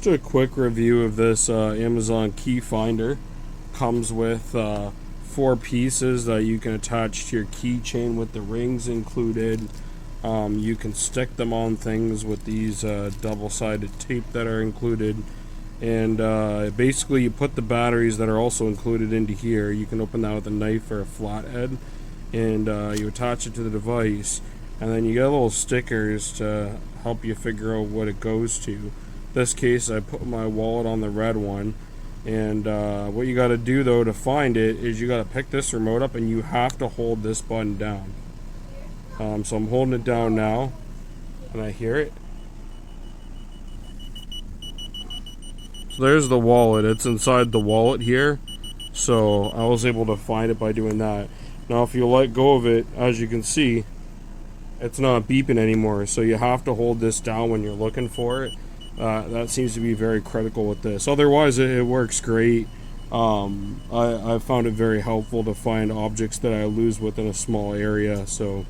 Just a quick review of this Amazon key finder. Comes with 4 pieces that you can attach to your keychain with the rings included. You can stick them on things with these double-sided tape that are included. And basically you put the batteries that are also included into here. You can open that with a knife or a flathead, and you attach it to the device, and then you get little stickers to help you figure out what it goes to. In this case, I put my wallet on the red one, and what you got to do though to find it is you got to pick this remote up and you have to hold this button down. So I'm holding it down now, and I hear it. So there's the wallet. It's inside the wallet here, so I was able to find it by doing that. Now if you let go of it, as you can see, it's not beeping anymore, so you have to hold this down when you're looking for it. That seems to be very critical with this. Otherwise it works great. I found it very helpful to find objects that I lose within a small area, so